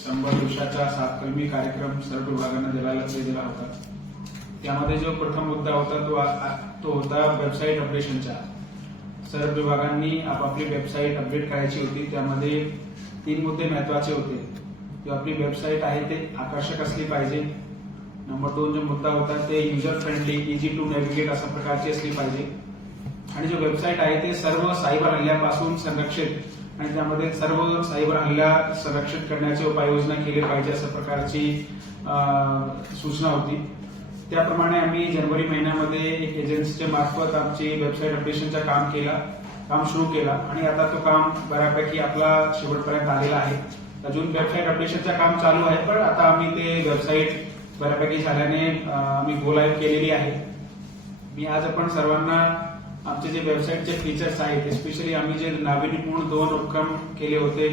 शंभर दिवसाचा सातकर्मी कार्यक्रम सर्व विभागांना दिला दिला होता. त्यामध्ये जो प्रथम मुद्दा होता तो आ- तो होता वेबसाईट अपडेशनचा सर्व विभागांनी आपापली वेबसाईट अपडेट करायची होती. त्यामध्ये तीन मुद्दे महत्त्वाचे होते. जो आपली वेबसाईट आहे ते आकर्षक असली पाहिजे. नंबर दोन जो मुद्दा होता ते user friendly easy to navigate अशा प्रकारची असली पाहिजे. आणि जो वेबसाईट आहे ते सर्व सायबर हल्ल्यापासून संरक्षित आणि त्यामध्ये सर्व सायबर हल्ला संरक्षित करण्याची उपाययोजना केली पाहिजे अशा प्रकारची सूचना होती. त्याप्रमाणे आम्ही जानेवारी महिन्यामध्ये एक एजन्सीच्या मार्फत आमची वेबसाईट अपडेशनचं काम केला काम सुरू केला. आणि आता तो काम बऱ्यापैकी आपला शेवटपर्यंत आलेला आहे. अजून वेबसाईट अपडेशनचं काम चालू आहे पण आता आम्ही ते वेबसाईट बऱ्यापैकी झाल्याने आम्ही गो लाईव्ह केलेली आहे. मी आज आपण सर्वांना आमचे जे वेबसाईटचे फीचर्स आहेत स्पेशली आम्ही जे नाविन्यपूर्ण दोन उपक्रम केले होते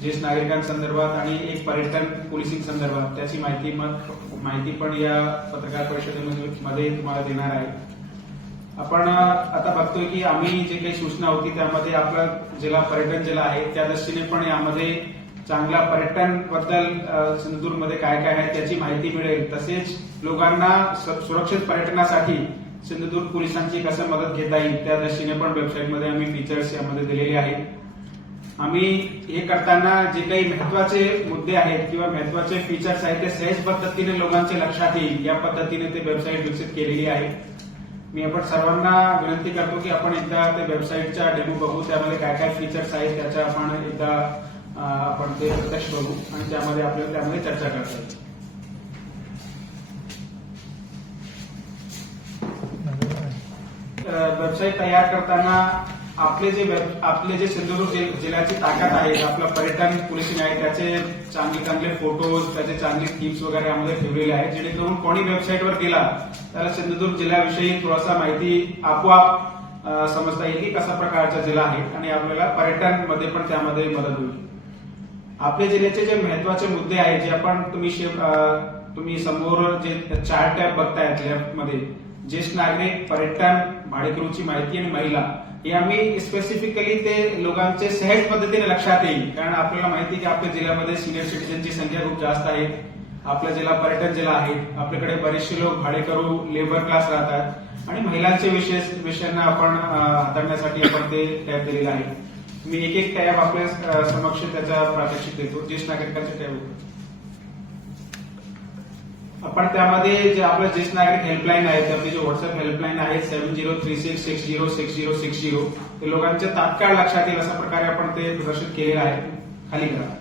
ज्येष्ठ नागरिकांसंदर्भात आणि एक पर्यटन पोलिसिंग संदर्भात त्याची माहिती मग माहिती पण या पत्रकार परिषदेमध्ये तुम्हाला देणार आहे. आपण आता बघतोय की आम्ही जे काही सूचना होती त्यामध्ये आपला जिल्हा पर्यटन जिल्हा आहे त्या दृष्टीने पण यामध्ये चांगल्या पर्यटनबद्दल सिंधुदुर्गमध्ये काय काय आहे त्याची माहिती मिळेल. तसेच लोकांना सुरक्षित पर्यटनासाठी सिंधुदुर्ग पोलिसांची कसं मदत घेता येईल त्या दृष्टीने पण वेबसाईटमध्ये आम्ही फीचर्स यामध्ये दिलेले आहेत. आम्ही हे करताना जे काही महत्त्वाचे मुद्दे आहेत किंवा महत्त्वाचे फीचर्स आहेत ते सहज पद्धतीने लोकांच्या लक्षात येईल. या पद्धतीने ते वेबसाईट विकसित केलेली आहे. मी आपण सर्वांना विनंती करतो की आपण एकदा ते वेबसाईटचा डेमो बघू त्यामध्ये काय काय फीचर्स आहेत त्याच्या आपण एकदा आपण ते प्रत्यक्ष बघू आणि त्यामध्ये आपल्याला त्यामध्ये चर्चा करता येईल. वेबसाईट तयार करताना आपले जे आपले जे सिंधुदुर्ग जिल्ह्याची ताकद आहे आपलं पर्यटन पोलिसिंग आहे त्याचे चांगले चांगले फोटोज त्याचे चांगले टिप्स वगैरे यामध्ये ठेवलेले आहेत. जेणेकरून कोणी वेबसाईटवर गेला त्याला सिंधुदुर्ग जिल्ह्याविषयी थोडासा माहिती आपोआप समजता येईल की कशा प्रकारचा जिल्हा आहे आणि आपल्याला पर्यटनमध्ये पण त्यामध्ये मदत होईल. आपल्या जिल्ह्याचे जे महत्त्वाचे मुद्दे आहेत जे आपण तुम्ही शे- तुम्ही समोर जे चार टॅब बघतायत लेफ्टमध्ये ज्येष्ठ नागरिक पर्यटन भाडेकरूची माहिती आणि महिला हे आम्ही स्पेसिफिकली ते लोकांचे सहज पद्धतीने लक्षात येईल. कारण आपल्याला माहिती आहे की आपल्या जिल्ह्यामध्ये सिनियर सिटीजनची संख्या खूप जास्त आहे. आपला जिल्हा पर्यटन जिल्हा आहे. आपल्याकडे बरेचसे लोक भाडेकरू लेबर क्लास राहतात. आणि महिलांचे विशेष विषयांना आपण हाताळण्यासाठी आपण ते टॅब दिलेलं आहे. मी एक एक टॅब आपल्या समक्ष त्याचा प्रात्यक्षिक देतो. ज्येष्ठ नागरिकांचे टॅब पण त्यामध्ये जे आपलं ज्येष्ठ नागरिक हेल्पलाईन आहे त्यामध्ये जे व्हॉट्सअप हेल्पलाईन आहे seven zero three six six zero six zero six zero ते लोकांच्या तात्काळ लक्षात येईल अशा प्रकारे आपण ते प्रदर्शित केलेलं आहे खाली करा.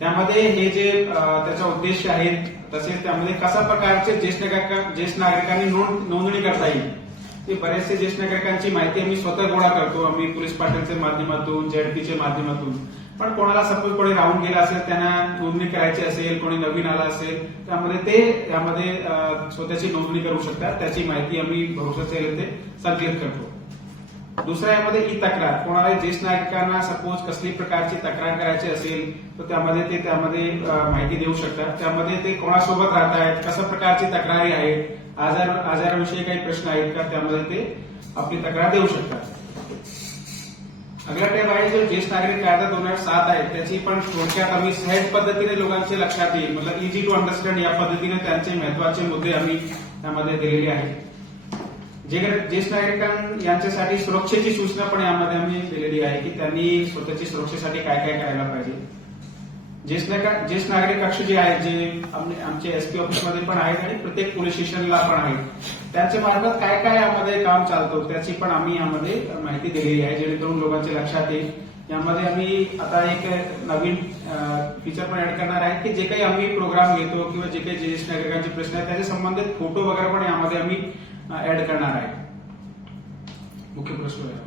त्यामध्ये हे जे त्याचा उद्देश आहे तसेच त्यामध्ये कशा प्रकारचे ज्येष्ठ ज्येष्ठ नागरिकांनी नोंदणी करता येईल ते बरेचसे ज्येष्ठ नागरिकांची माहिती आम्ही स्वतः गोळा करतो आम्ही पोलीस पाटीलच्या माध्यमातून जेडपीच्या माध्यमातून. पण कोणाला सपोज कोणी राहून गेला असेल त्यांना नोंदणी करायची असेल कोणी नवीन आला असेल त्यामध्ये ते त्यामध्ये स्वतःची नोंदणी करू शकतात. त्याची माहिती आम्ही भरोसा संकेत संकलित करतो. दुसऱ्या यामध्ये ई तक्रार कोणाला ज्येष्ठ नागरिकांना सपोज कसली प्रकारची तक्रार करायची असेल तर त्यामध्ये ते त्यामध्ये माहिती देऊ शकतात. त्यामध्ये ते कोणासोबत राहत आहेत कशा प्रकारची तक्रारी आहेत आजार आजाराविषयी काही प्रश्न आहेत का त्यामध्ये ते आपली तक्रार देऊ शकतात. अगला टॅब आहे जो ज्येष्ठ नागरिक कायदा दोन हजार सात आहे त्याची पण थोडक्यात आम्ही सहज पद्धतीने लोकांचे लक्षात येईल. मतलब इझी टू अंडरस्टँड या पद्धतीने त्यांचे महत्त्वाचे मुद्दे आम्ही त्यामध्ये दिलेले आहेत. जे ज्येष्ठ नागरिकां यांच्यासाठी सुरक्षेची सूचना पण यामध्ये आम्ही दिलेली आहे की त्यांनी स्वतःची सुरक्षेसाठी काय काय करायला पाहिजे. ज्येष्ठ नागरिक ज्येष्ठ नागरिक कक्ष जे आहेत जे आमचे एसपी ऑफिसमध्ये पण आहेत आणि प्रत्येक पोलीस स्टेशनला पण आहेत त्यांच्या मार्फत काय काय यामध्ये काम चालतं त्याची पण आम्ही यामध्ये माहिती दिलेली आहे जेणेकरून लोकांच्या लक्षात येईल. यामध्ये आम्ही आता एक नवीन फीचर पण ऍड करणार आहे की जे काही आम्ही प्रोग्राम घेतो किंवा जे काही ज्येष्ठ नागरिकांचे प्रश्न आहेत त्याच्या संबंधित फोटो वगैरे पण यामध्ये आम्ही ऍड करणार आहे. मुख्य प्रश्न आहे.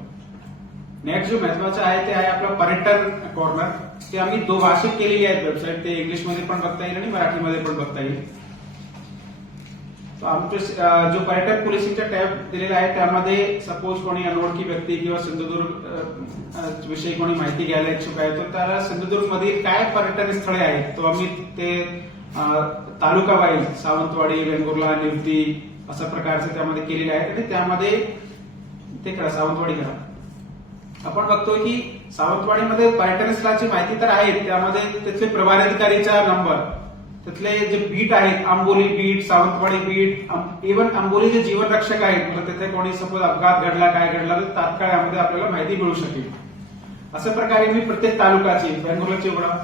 नेक्स्ट जो महत्त्वाचा आहे ते आहे आपलं पर्यटन कॉर्नर ते आम्ही दो भाषिक केलेली आहेत वेबसाईट ते इंग्लिशमध्ये पण बघता येईल आणि मराठीमध्ये पण बघता येईल. आमच्या जो पर्यटक पोलिसीचा टॅब दिलेला आहे त्यामध्ये सपोज कोणी अनोळखी व्यक्ती किंवा सिंधुदुर्ग विषयी कोणी माहिती घ्यायला इच्छुक आहे तर त्याला सिंधुदुर्ग मधील काय पर्यटन स्थळे आहेत तो आम्ही ते तालुका वाईज सावंतवाडी वेंगुर्ला निवती अशा प्रकारचे त्यामध्ये केलेले आहेत आणि त्यामध्ये ते करा सावंतवाडी करा. आपण बघतोय की सावंतवाडीमध्ये पर्यटन स्थळाची माहिती तर आहे त्यामध्ये तिथले प्रभारी अधिकारीचा नंबर तिथले जे बीट आहेत Amboli beat Sawantwadi beat even Amboli जे जीवन रक्षक आहेत. म्हणजे तिथे कोणी सपोज अपघात घडला काय घडला तर तात्काळ यामध्ये आपल्याला माहिती मिळू शकेल. अशा प्रकारे मी प्रत्येक तालुक्याची बेंगलोरची उघडा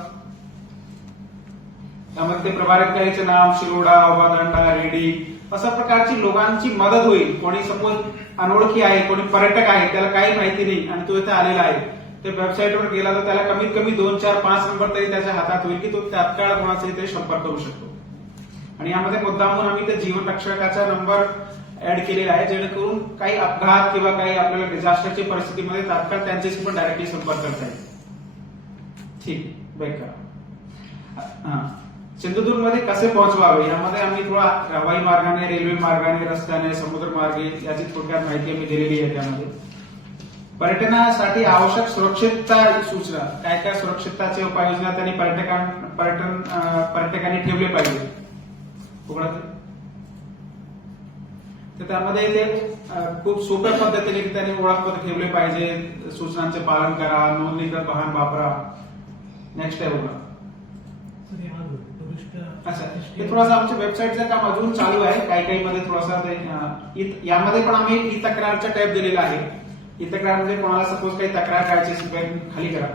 त्यामध्ये ते प्रभारी अधिकारीचे नाव शिरोडा ओबादंडा रेडी अशा प्रकारची लोकांची मदत होईल. कोणी सपोज अनोळखी आहे कोणी पर्यटक आहे त्याला काही माहिती नाही आणि तो इथे आलेला आहे. ते वेबसाईटवर गेला तर त्याला कमीत कमी दोन चार पाच नंबर तरी त्याच्या हातात होईल की तो तात्काळ कोणाचाही तरी संपर्क करू शकतो. आणि यामध्ये मुद्दामून आम्ही ते जीवन रक्षकाचा नंबर ऍड केलेला आहे जेणेकरून काही अपघात किंवा काही आपल्याला डिझास्टरची परिस्थितीमध्ये तात्काळ त्यांच्याशी पण डायरेक्टली संपर्क करता येईल. ठीक बेकार हा. सिंधुदुर्गमध्ये कसे पोहोचवावे? यामध्ये आम्ही थोडा हवाई मार्गाने रेल्वे मार्गाने रस्त्याने समुद्र मार्गे याची थोडक्यात माहिती आम्ही दिलेली आहे त्यामध्ये. पर्यटनासाठी आवश्यक सुरक्षितता सूचना काय काय सुरक्षितताचे उपाययोजना त्यांनी पर्यटकां पर्यटन पर्यटकांनी ठेवले पाहिजे. तर त्यामध्ये ते खूप सोप्या पद्धतीने त्यांनी ओळखपत्र ठेवले पाहिजे. सूचनांचे पालन करा नोंदणीकृत वाहन वापरा. नेक्स्ट आहे उघडा अच्छा. हे थोडासा आमच्या वेबसाईटचं काम अजून चालू आहे. काही काही मध्ये थोडासा यामध्ये पण आम्ही ई तक्रारचा टॅब दिलेला आहे. ही तक्रारमध्ये म्हणजे कोणाला सपोज काही तक्रार करायची असेल बॅग खाली करा.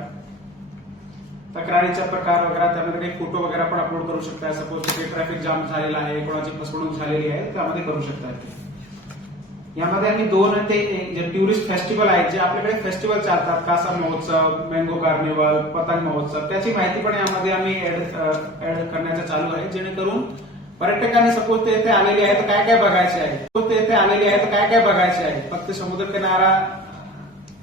तक्रारीचा प्रकार वगैरे त्यामध्ये काही फोटो वगैरे पण अपलोड करू शकता. सपोज कुठे ट्रॅफिक जाम झालेला आहे कोणाची फसवणूक झालेली आहे त्यामध्ये करू शकता यामध्ये आम्ही दोन ते जे टुरिस्ट फेस्टिवल आहेत जे आपल्याकडे फेस्टिवल चालतात कासा महोत्सव मँगो कार्निवल पतंग महोत्सव त्याची माहिती पण यामध्ये आम्ही ऍड करण्याचं चालू आहे. जेणेकरून पर्यटकांनी सपोज ते येथे आलेले आहेत तर काय काय बघायचे आहे? सपोज ते येथे आलेले आहेत तर काय काय बघायचे आहे? फक्त समुद्र किनारा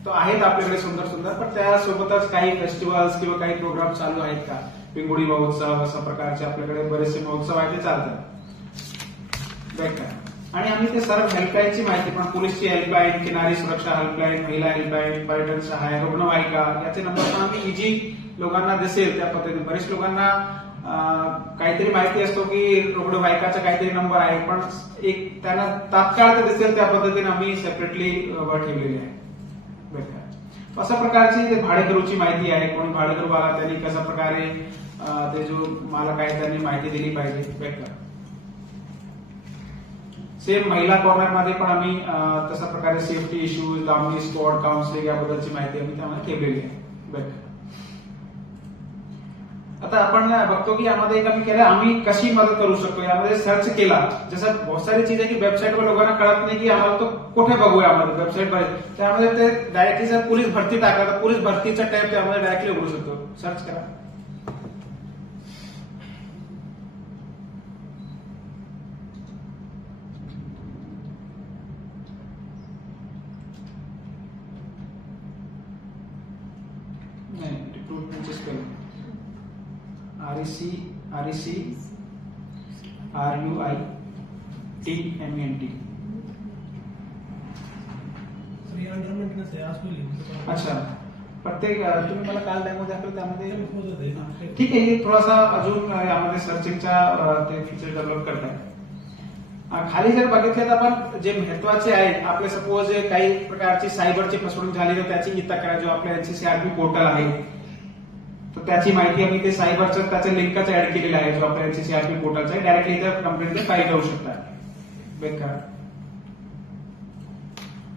तो आहेत आपल्याकडे सुंदर सुंदर पण त्यासोबतच काही फेस्टिवल्स किंवा काही प्रोग्राम चालू आहेत का? पिंगुडी महोत्सव अशा प्रकारचे आपल्याकडे बरेचसे महोत्सव आहेत ते चालतात. आणि आम्ही ते सर्व हेल्पलाईनची माहिती पण पोलीसची हेल्पलाईन किनारी सुरक्षा हेल्पलाईन महिला हेल्पलाईन पर्यटन सहाय्य रुग्णवाहिका याचे नंबर पण आम्ही इजी लोकांना दिसेल. त्या पद्धतीने बरेच लोकांना काहीतरी माहिती असतो की रुग्णवाहिकाचा काहीतरी नंबर आहे पण एक त्यांना तात्काळ दिसेल त्या पद्धतीने आम्ही सेपरेटली ठेवलेली आहे. अशा प्रकारची ते भाडेकरूची माहिती आहे. कोणी भाडेकरू आला त्यांनी कशा प्रकारे ते जो मालक आहे त्यांनी माहिती दिली पाहिजे Back सेम महिला कॉर्नरमध्ये पण आम्ही तशा प्रकारे सेफ्टी इश्यूज लांबी स्पॉट काउन्सिलिंग याबद्दलची माहिती आम्ही त्यामध्ये केलेली आहे. Back. आता आपण बघतो की यामध्ये एक आम्ही केलं आम्ही कशी मदत करू शकतो? यामध्ये सर्च केला. जसं बहुत सारी चीज आहे की वेबसाईटवर लोकांना कळत नाही की आम्हाला तो कुठे बघूया आम्हाला वेबसाईट वर त्यामध्ये ते डायरेक्टली जर पोलीस भरती टाकला तर पोलीस भरतीचा टाईप त्यामध्ये डायरेक्टली उघडू शकतो. सर्च करा नाही रिक्रुटमेंटचे spelling R C R C R U I T M N T अच्छा. प्रत्येक तुम्ही मला काल डेमो दाखवलं त्यामध्ये ठीक आहे हे थोडासा अजून यामध्ये सर्चिंगचा ते फीचर डेव्हलप करताय. खाली जर बघितलं तर आपण जे महत्त्वाचे आहेत आपले सपोज काही प्रकारची सायबरची फसवणूक झाली तर त्याची तक्रार जो आपल्या एनसीसीआरपी पोर्टल आहे. तर त्याची माहिती आम्ही ते सायबरचं त्याचं लिंकच ऍड केलेला आहे जो आपल्या एनसीसीआरपी पोर्टलचा आहे. डायरेक्टली इथं कंप्लेंट फाईल करू शकता. बेकार.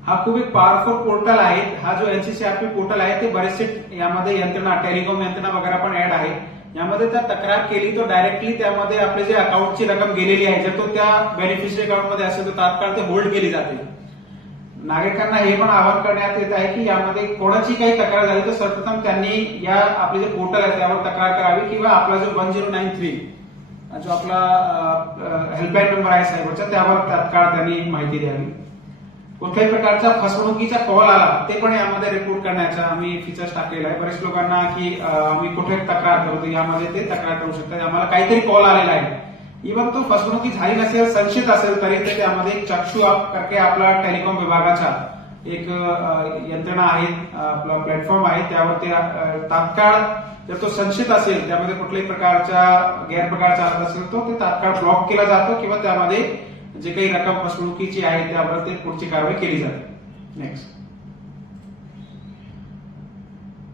हा खूप एक पॉवरफुल पोर्टल आहे. हा जो एनसीसीआरपी पोर्टल आहे ते बरेचसे यामध्ये यंत्रणा टेलिकॉम यंत्रणा वगैरे पण ऍड आहे. यामध्ये त्या तक्रार केली तर डायरेक्टली त्यामध्ये आपले जे अकाउंटची रक्कम गेलेली आहे जर तो त्या बेनिफिशरी अकाउंटमध्ये असेल तर तात्काळ ते होल्ड केली जाते. नागरिकांना हे पण आवाहन करण्यात येत आहे की यामध्ये कोणाची काही तक्रार झाली तर सर्वप्रथम त्यांनी या आपले जे पोर्टल आहे त्यावर तक्रार करावी किंवा आपला जो वन झिरो नाईन थ्री जो आपला हेल्पलाईन नंबर आहे सायबरचा त्यावर तात्काळ त्यांनी माहिती द्यावी. कुठल्याही प्रकारचा फसवणुकीचा कॉल आला ते पण यामध्ये रिपोर्ट करण्याचा आम्ही फीचर्स टाकलेला आहे. बरेच लोकांना की आम्ही कुठे तक्रार करतो यामध्ये ते तक्रार करू शकतात. आम्हाला काहीतरी कॉल आलेला आहे. इव्हन तो फसवणुकी झाली नसेल संशयित असेल तरी ते त्यामध्ये एक चक्षू आप- करके आपला टेलिकॉम विभागाचा एक यंत्रणा आहे आपला प्लॅटफॉर्म आहे. त्यावर ते तात्काळ जर तो संशयित असेल त्यामध्ये कुठल्याही प्रकारचा गैरप्रकारचा अर्थ असेल तो ते तात्काळ ब्लॉक केला जातो किंवा त्यामध्ये जे काही रक्कम फसवणुकीची आहे त्यावर ते पुढची कारवाई केली जाते. नेक्स्ट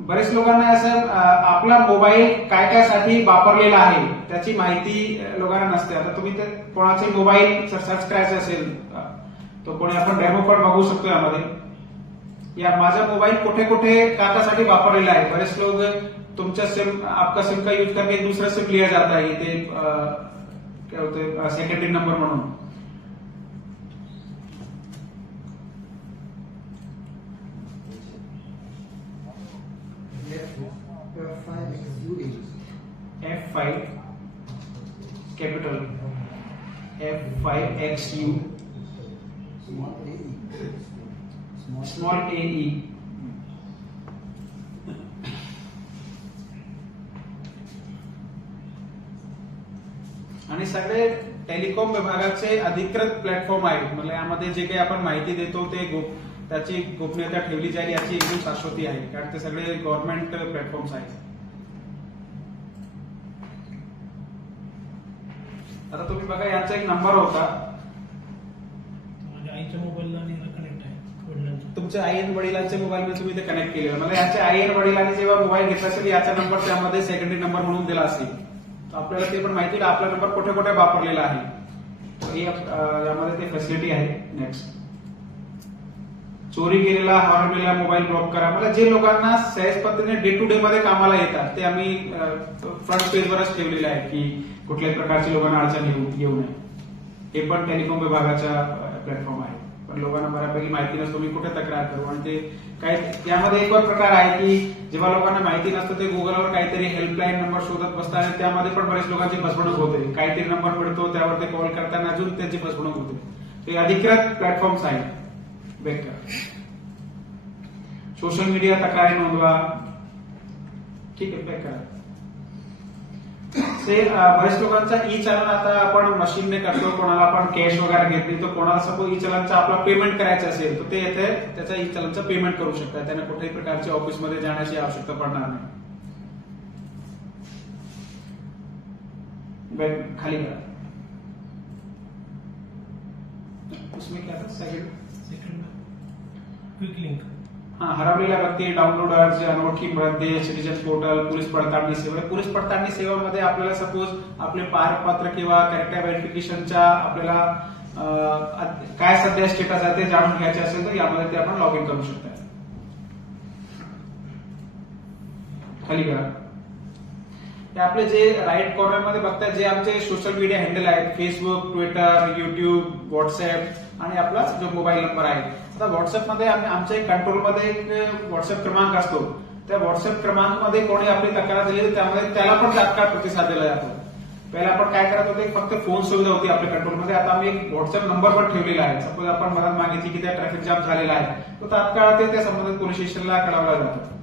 बरेच लोकांना असं आपला मोबाईल काय काय साठी वापरलेला आहे त्याची माहिती लोकांना नसते. आता तुम्ही ते कोणाचे मोबाईल सर्च करायचं असेल तो कोणी आपण डेमो पण बघू शकतो यामध्ये. या माझा मोबाईल कुठे कुठे काकासाठी वापरलेला आहे. बरेच लोक तुमचा सिम आपका सिम का यूज करके दूसरा सिम लिया जाता है ते काय क्या होते सेकंडरी नंबर म्हणून. F five capital F five X U small A E आणि सगळे टेलिकॉम विभागाचे अधिकृत प्लॅटफॉर्म आहेत. म्हणजे यामध्ये जे काही आपण माहिती देतो ते गोप त्याची गोपनीयता ठेवली जाईल याची एकदम शाश्वती आहे. कारण ते सगळे गव्हर्नमेंट प्लॅटफॉर्म्स आहेत. आता तुम्ही बघा यांचा एक नंबर होता. माझ्या आईच्या मोबाईलला आणि कनेक्ट आहे वडिलांचा. तुमच्या आई आणि वडिलांच्या मोबाईलमध्ये तुम्ही ते कनेक्ट केलेलं मला याच्या आई आणि वडिलांनी जेव्हा मोबाईल घेतला असेल याचा नंबर त्यामध्ये सेकंडरी नंबर म्हणून दिला असेल. तर आपल्याला ते पण माहिती आपला नंबर कुठे कुठे वापरलेला आहे. यामध्ये ते फॅसिलिटी आहे. नेक्स्ट चोरी केलेला हरवलेला मोबाईल ब्लॉक करा. मला जे लोकांना सहज पद्धतीने डे टू डे मध्ये कामाला येतात ते आम्ही फ्रंट पेजवरच ठेवलेले आहे की कुठल्याही प्रकारची लोकांना अडचण येऊ येऊ नये. हे पण टेलिकॉम विभागाचा प्लॅटफॉर्म आहे. पण लोकांना बऱ्यापैकी माहिती नसतो मी कुठे तक्रार करू. आणि ते काय त्यामध्ये एक प्रकार आहे की जेव्हा लोकांना माहिती नसतं ते गुगलवर काहीतरी हेल्पलाईन नंबर शोधत बसतात आणि त्यामध्ये पण बरेच लोकांची फसवणूक होते. काहीतरी नंबर मिळतो त्यावर ते कॉल करताना अजून त्यांची फसवणूक होते. ते अधिकृत प्लॅटफॉर्म्स आहेत. बेटर सोशल मीडिया तक्रारी नोंदवा ठीक आहे पॅक करा. ते बरेच लोकांचा ई चलन आता आपण मशीनने करतो कोणाला आपण कॅश वगैरे घेत नाही तर कोणाला सपोज ई चलनचा आपला पेमेंट करायचं असेल तर ते येथे त्याचा ई चलनचं पेमेंट करू शकतात. त्याने कुठल्याही प्रकारच्या ऑफिसमध्ये जाण्याची आवश्यकता पडणार नाही. खाली करा. उसमें क्या था? Second quick link. हा हरवलेल्या व्यक्ती डाउनलोड अर्ज अनोळखी मृतदेह सिटीजन पोर्टल पोलीस पडताळणी सेवा पोलीस पडताळणी सेवेमध्ये आपल्याला सपोज आपले पारपत्र किंवा कॅरेक्टर व्हेरिफिकेशनच्या आपल्याला काय सध्या स्टेटस आहे ते जाणून घ्यायचे असेल तर यामध्ये ते आपण लॉग इन करू शकता. खाली करा. हे आपले जे राईट कॉर्नरमध्ये जे आमचे सोशल मीडिया हँडल आहेत फेसबुक ट्विटर युट्यूब व्हॉट्सअप आणि आपला जो मोबाईल नंबर आहे. आता व्हॉट्सअपमध्ये आम्ही आमच्या एक कंट्रोलमध्ये एक व्हॉट्सअप क्रमांक असतो. त्या व्हॉट्सअप क्रमांकमध्ये कोणी आपली तक्रार दिली तर त्यामध्ये त्याला पण तात्काळ प्रतिसाद दिला जातो. पहिला आपण काय करत होते फक्त फोन सुविधा होती आपल्या कंट्रोलमध्ये आता आम्ही एक व्हॉट्सअप नंबर पण ठेवलेला आहे. सपोज आपण मदत मागितली की त्या ट्रॅफिक जाम झालेला आहे. तो तात्काळ ते त्या संबंधित पोलीस स्टेशनला कळवला जातो खाली करा खाली करा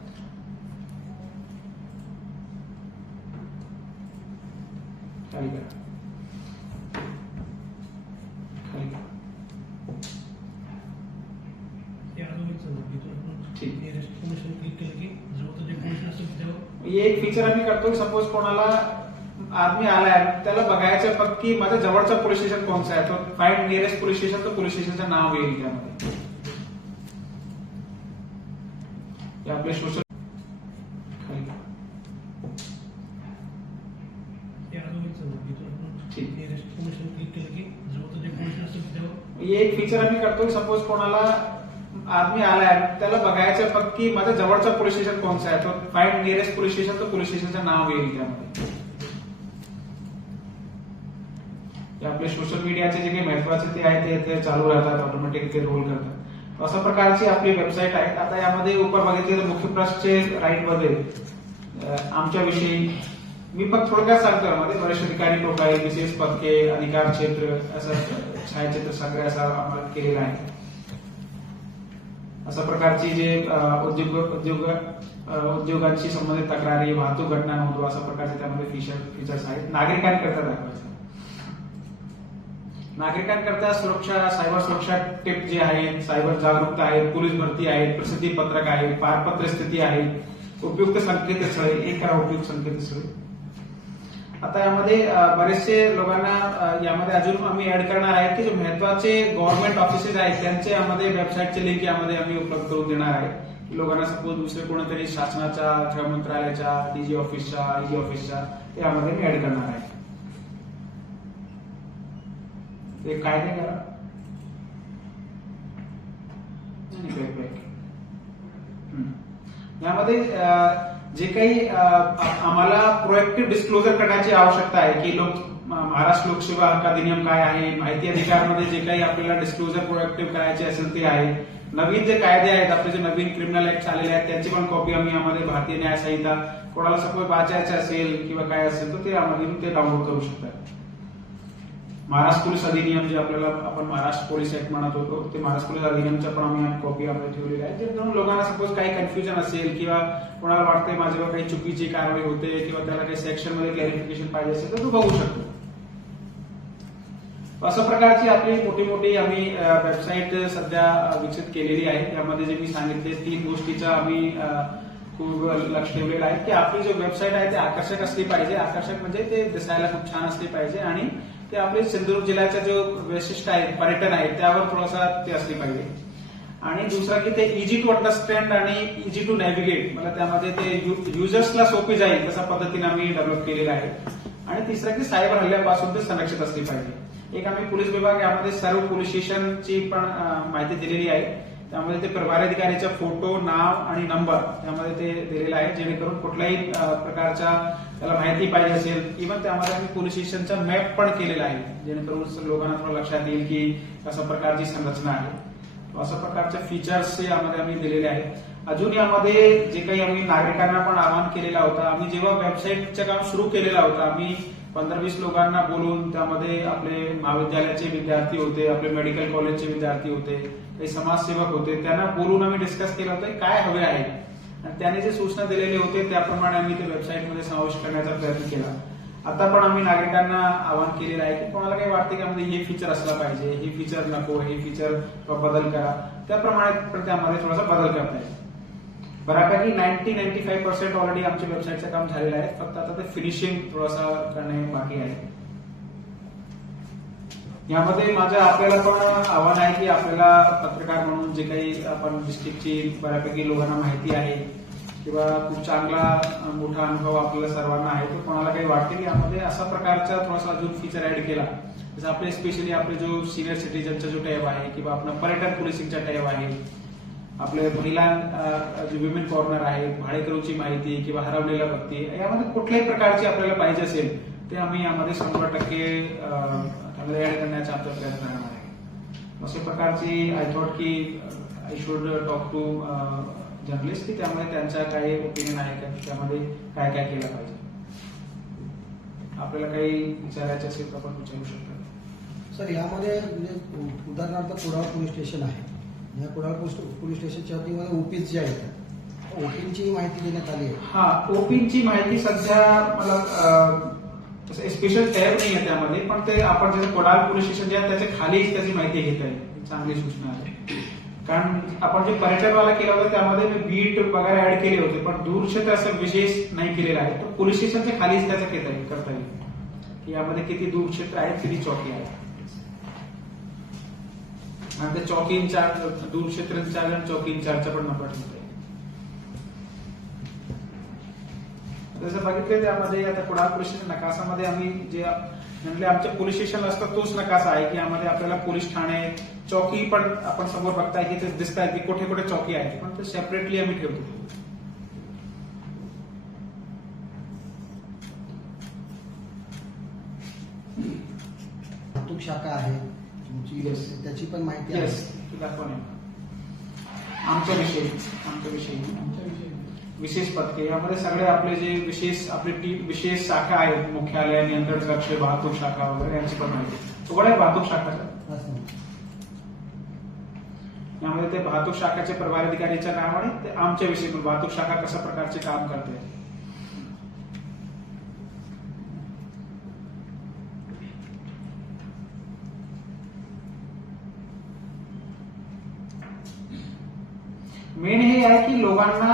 हे आजोबांचं नाव इथून आपण ठीक. नियरेस्ट पोल्युशन क्लिक केलं की जवळ जे पोल्युशन असेल त्यावर हे एक फीचर आम्ही करतो सपोज कोणाला आदमी आलाय त्याला बघायचं फक्त की माझ्या जवळचा पोलीस स्टेशन कोणचा आहे तो फाईंड नियरेस्ट पोलीस स्टेशन तर पोलीस स्टेशनचं नाव येईल त्यामध्ये आपले सोशल खाली करा. हे आजोबांचं नाव इथून आपण ठीक. नियरेस्ट पोल्युशन क्लिक केलं की जवळ जे पोल्युशन असेल त्यावर हे एक फीचर आम्ही करतो सपोज कोणाला आदमी आलाय त्याला बघायचं फक्त की माझ्या जवळचा पोलीस स्टेशन कोणचा आहे? तो फाईंड नियरेस्ट पोलीस स्टेशन तर पोलीस स्टेशनचं नाव येईल त्यामध्ये. आपले सोशल मीडियाचे जे काही महत्त्वाचे ते आहे ते ते चालू राहतात ऑटोमॅटिक ते रोल करतात. अशा प्रकारची आपली वेबसाईट आहे. आता यामध्ये उपर बघितले तर मुख्य प्रश्नचे राईटमध्ये आमच्याविषयी मी फक्त थोडक्यात सांगतो यामध्ये. वरिष्ठ अधिकारी प्रोफाईल विशेष पदके अधिकार क्षेत्र असं छायाचित्र संग्रह असा आपण केलेला आहे. अशा प्रकारची जे उद्योग उद्योग उद्योगांशी संबंधित तक्रारी वाहतूक घटना नोंदवा अशा प्रकारचे त्यामध्ये फीचर फीचर्स आहेत. नागरिकांकरता दाखवायचं. नागरिकांकरता सुरक्षा सायबर सुरक्षा टिप जे आहेत सायबर जागरूकता आहेत पोलीस भरती आहेत प्रसिद्धी पत्रक आहे पारपत्र स्थिती आहे उपयुक्त संकेतस्थळे एक करा उपयुक्त संकेतस्थळे. आता यामध्ये बरेचसे लोकांना यामध्ये अजून आम्ही ऍड करणार आहे की जे महत्त्वाचे गव्हर्नमेंट ऑफिसेस आहेत त्यांचे यामध्ये वेबसाईटचे लिंक यामध्ये आम्ही उपलब्ध करून देणार आहे. लोकांना सपोज दुसरे कोणतरी शासनाच्या गृह मंत्रालयाच्या डीजी ऑफिसच्या आयजी ऑफिसच्या यामध्ये मी ऍड करणार आहे. ते काय नाही करा. यामध्ये जे काही आम्हाला प्रोएक्टिव्ह डिस्क्लोजर करण्याची आवश्यकता आहे की लोक महाराष्ट्र लोकसेवा हक्क अधिनियम काय आहे माहिती अधिकारमध्ये जे काही आपल्याला डिस्क्लोजर प्रोएक्टिव्ह करायचे असेल ते आहे. नवीन जे कायदे आहेत आपले जे नवीन क्रिमिनल ऍक्ट आलेले आहेत त्यांची पण कॉपी आम्ही यामध्ये भारतीय न्याय संहिता कोणाला सपोज वाचायचं असेल किंवा काय असेल तर ते आम्हाला ते डाउनलोड करू शकतात. महाराष्ट्र पोलीस अधिनियम जे आपल्याला आपण महाराष्ट्र पोलीस ऍक्ट म्हणत होतो ते महाराष्ट्र पोलीस अधिनियमच्या पण आम्ही कॉपी आपण ठेवलेली आहे. जेणेकरून लोकांना सपोज काही कन्फ्युजन असेल किंवा कोणाला वाटतंय माझ्यावर काही चुकीची कारवाई होते किंवा त्याला काही सेक्शनमध्ये क्लॅरिफिकेशन पाहिजे असेल तर तो बघू शकतो. अशा प्रकारची आपली मोठी मोठी आम्ही वेबसाईट सध्या विकसित केलेली आहे. त्यामध्ये जे मी सांगितले तीन गोष्टीचा आम्ही खूप लक्ष ठेवलेलं आहे की आपली जी वेबसाईट आहे ते आकर्षक असली पाहिजे. आकर्षक म्हणजे ते दिसायला खूप छान असली पाहिजे आणि ते आपले सिंधुदुर्ग जिल्ह्याचा जो वैशिष्ट्य आहे पर्यटन आहे त्यावर थोडासा ते असली पाहिजे. आणि दुसरा की ते इझी टू अंडरस्टँड आणि इझी टू नॅव्हिगेट मला त्यामध्ये ते युजर्सला सोपी जाईल तशा पद्धतीने आम्ही डेव्हलप केलेलं आहे. आणि तिसरं की सायबर हल्ल्यापासून ते संरक्षित असली पाहिजे. एक आम्ही पोलीस विभाग यामध्ये सर्व पोलीस स्टेशनची पण माहिती दिलेली आहे. त्यामध्ये ते प्रभारी अधिकारीचा फोटो नाव आणि नंबर त्यामध्ये ते दिलेला आहे जेणेकरून कुठल्याही प्रकारच्या त्याला माहिती पाहिजे असेल इव्हन त्यामध्ये आम्ही पोलीस स्टेशनचा मॅप पण केलेला आहे जेणेकरून लोकांना थोडं लक्षात येईल की कशा प्रकारची संरचना आहे. अशा प्रकारच्या फीचर्स यामध्ये आम्ही दिलेले आहेत. अजून यामध्ये जे काही आम्ही नागरिकांना पण आवाहन केलेला होता आम्ही जेव्हा वेबसाईटचं काम सुरू केलेलं होतं आम्ही पंधरा वीस लोकांना बोलून त्यामध्ये आपले महाविद्यालयाचे विद्यार्थी होते आपले मेडिकल कॉलेजचे विद्यार्थी होते काही समाजसेवक होते त्यांना बोलून आम्ही डिस्कस केलं होतं काय हवे आहे आणि त्याने जे सूचना दिलेले होते त्याप्रमाणे आम्ही ते वेबसाईटमध्ये समावेश करण्याचा प्रयत्न केला. आता पण आम्ही नागरिकांना आवाहन केलेलं आहे की कोणाला काही वाटते की हे फीचर असला पाहिजे हे फीचर नको हे फीचर बदल करा. त्याप्रमाणे पण त्यामध्ये थोडासा बदल करता येईल. बऱ्यापैकी ninety ninety five percent already आमच्या वेबसाईटचं काम झालेलं आहे. फक्त आता ते फिनिशिंग थोडासा करणे बाकी आहे. यामध्ये माझं आपल्याला पण आव्हान आहे की आपल्याला पत्रकार म्हणून जे काही आपण डिस्ट्रिक्टची बऱ्यापैकी लोकांना माहिती आहे किंवा खूप चांगला मोठा अनुभव आपल्याला सर्वांना आहे तो कोणाला काही वाटते की यामध्ये असा प्रकारचा थोडासा अजून फीचर ऍड केला? जसं आपले स्पेशली आपले जो सिनियर सिटीजनचा जो टॅब आहे किंवा आपला पर्यटन पोलिसिंगचा टॅब आहे आपले महिला जे विमेन कॉर्नर आहे भाडेकरूची माहिती किंवा हरवलेल्या व्यक्ती यामध्ये कुठल्याही प्रकारची आपल्याला पाहिजे असेल ते आम्ही यामध्ये शंभर टक्के अं, ऍड करण्याचा आमचा प्रयत्न राहणार आहे. अशा प्रकारची आय थॉट की I should talk to journalist की त्यामुळे त्यांचा काही ओपिनियन आहे का त्यामध्ये काय काय केलं पाहिजे. आपल्याला काही विचारायचं असेल तर आपण विचारू शकतो. सर यामध्ये म्हणजे उदाहरणार्थ कुडाळ पोलीस स्टेशन आहे. या कुडाळ पोलीस स्टेशनच्या हद्दीमध्ये ओपीज जे आहेत. ओपींची माहिती देण्यात आली आहे. हा ओपीची माहिती सध्या मला स्पेशल टॅब नाही आहे त्यामध्ये पण ते आपण जे कोडाल पोलीस स्टेशन जे आहे त्याच्या खालीच त्याची माहिती घेत आहे. चांगली सूचना आहे. कारण आपण जे पर्यटनवाला केलं होतं त्यामध्ये मी बीट वगैरे ऍड केले होते पण दूर क्षेत्र असं विशेष नाही केलेलं आहे. तर पोलीस स्टेशनच्या खालीच त्याचं घेता येईल करता येईल. की यामध्ये किती दूर क्षेत्र आहेत किती चौकी आहे. आणि ते चौकी इन्चार्ज दूर क्षेत्र इन्चार्ज आणि चौकी इन्चार्जचा पण नंबर ठेवता जसं बघितलं त्यामध्ये आता कुडाळ पोलीस नकाशामध्ये आम्ही जे म्हणजे आमच्या पोलीस स्टेशन असतं तोच नकाशा आहे की यामध्ये आपल्याला पोलीस ठाणे चौकी पण आपण समोर बघताय की ते दिसत आहे की कुठे कुठे चौकी आहे पण ते सेपरेटली आम्ही ठेवतो. शाखा आहे. Yes. त्याची पण माहिती आहे. आमच्या विषयी आमच्या विषयी. विशेष पथके. यामध्ये सगळे आपले जे विशेष आपली टीम विशेष शाखा आहेत. मुख्यालय नियंत्रण कक्ष वाहतूक शाखा वगैरे यांची पण माहिती. तो आहे वाहतूक शाखा असं. यामध्ये ते वाहतूक शाखाचे प्रभारी अधिकारीच्या नाव आणि ते आमच्या विषयी पण वाहतूक शाखा कशा प्रकारचे काम करते? हे आहे की लोकांना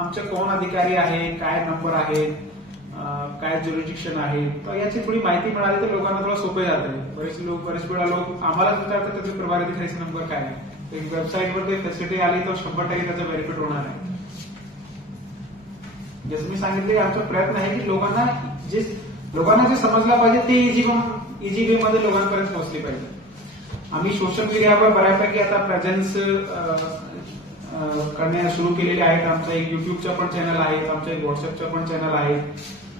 आमचे कोण अधिकारी आहे काय नंबर आहे काय ज्युरिडिक्शन आहे तर याची थोडी माहिती मिळाली तर लोकांना थोडं सोपे जाते. बरेच लोक बरेच वेळा लोक आम्हालाच विचारतात त्याचे प्रभारी अधिकारीचा नंबर काय आहे. वेबसाईटवर काही फॅसिलिटी आली तर शंभर टक्के त्याचा बेनिफिट होणार आहे. जसं मी सांगितले आमचा प्रयत्न आहे की लोकांना जे लोकांना जे समजलं पाहिजे ते इझी इझी वे मध्ये लोकांपर्यंत पोहोचले पाहिजे. आम्ही सोशल मीडियावर बऱ्यापैकी आता प्रेझेन्स करणे सुरू केलेले आहेत. आमचा एक युट्यूबचा पण चॅनल आहे आमचा एक व्हॉट्सअपचा पण चॅनल आहे.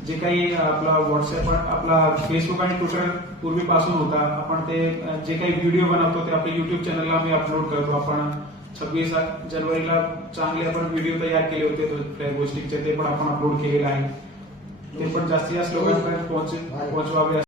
जे काही आपला व्हॉट्सअप आपला फेसबुक आणि ट्विटर पूर्वीपासून होता. आपण ते जे काही व्हिडिओ बनवतो ते आपल्या युट्यूब चॅनलला आम्ही अपलोड करतो. आपण सव्वीस जानेवारीला चांगले आपण व्हिडिओ तयार केले होते गोष्टीचे ते पण आपण अपलोड केलेले आहे. ते पण जास्तीत जास्त लोकांपर्यंत पोहोच पोहोचवावे